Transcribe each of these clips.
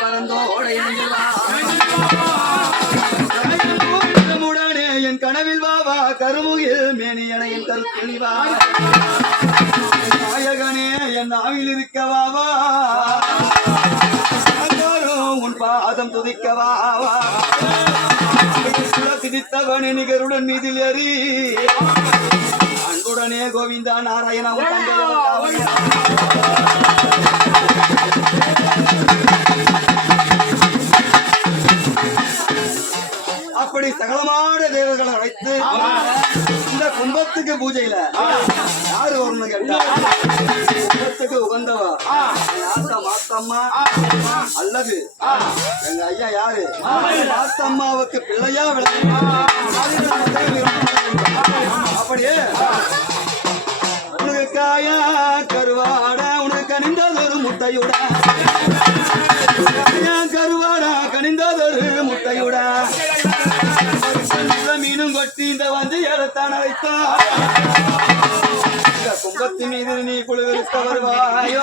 பரந்தோடை உடனே என் கனவில் வாவா கருமுகில் மேனியனை என் கருத்தில் நாயகனே என் நாவில் இருக்க வாவா உன் பாதம் துதிக்க வாவா திதித்தவனே நிகருடன் மீதில் ஏறி. அன்புடனே கோவிந்தா நாராயணா அப்படி சகலமான தேவர்களை அழைத்து இந்த கும்பத்துக்கு பூஜையில யாரு வரணும் கேட்டா? கும்பத்துக்கு உகந்தவா? ஆத்தா மாத்தம்மா? அல்லது எங்க ஐயா யாரு? மாத்தம்மாவுக்கு பிள்ளையா விளங்கும் அப்படியே. உனக்கு காயா கருவாட உனக்கு அணிந்ததொரு முட்டையுட. கருவாடா கணிந்ததொரு முட்டையுடா. இந்த இந்த வந்து ஏறத்தான வைத்தான். இந்த கும்பத்து மீது நீ குழுவிருக்க வருவாயோ?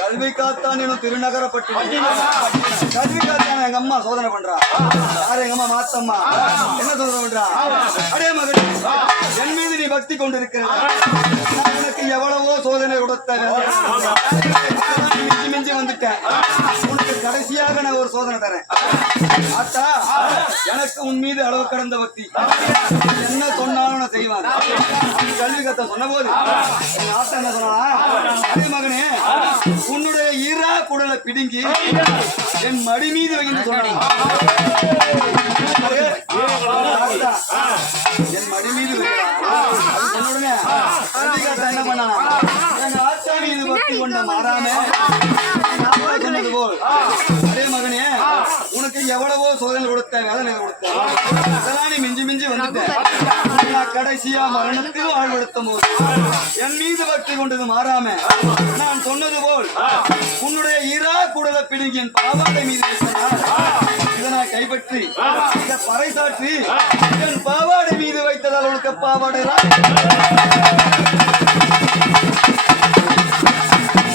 கல்வி காத்தான் எனும் திருநகரப்பட்டு கல்வி காத்தான் எங்க அம்மா சோதனை பண்றா. யாரு எங்க அம்மா? மாத்தம்மா. என்ன சோதனை பண்றா? அடே மகன் என் மீது நீ பக்தி எவ்வளவோ சோதனை கொடுத்த மிஞ்சி மிஞ்சி வந்துட்டேன். உனக்கு கடைசியாக நான் ஒரு சோதனை தரேன். ஆத்தா எனக்கு உன் மீது அளவு கடந்த பக்தி. என்ன சொன்னாலும் நான் செய்வான். கல்வி கத்த சொன்ன போது எங்க ஆத்தா என்ன சொன்னா அதே மகனே உன்னுடைய ஈரா குடலை பிடுங்கி என் மடி மீது வைக்கணும் சொன்னான். ஆத்தா, என் மடி மீது வைடா. உடனே கல்வி கத்த என்ன பண்ணான் எங்க ஆத்தா மீது பக்தி கொண்ட மாறாம வேதனை கொடுத்த அதெல்லாம் நீ மிஞ்சி மிஞ்சி வந்துட்ட நான் கடைசியா மரணத்தில் வாழ்வெடுத்த போது என் மீது பக்தி கொண்டது மாறாம நான் சொன்னது போல் உன்னுடைய இரா குடலை பிடுங்கி என் பாவாடை மீது வைத்தனால் இதை நான் கைப்பற்றி இதை பறைசாற்றி என் பாவாடை மீது வைத்ததால் உனக்கு பாவாடை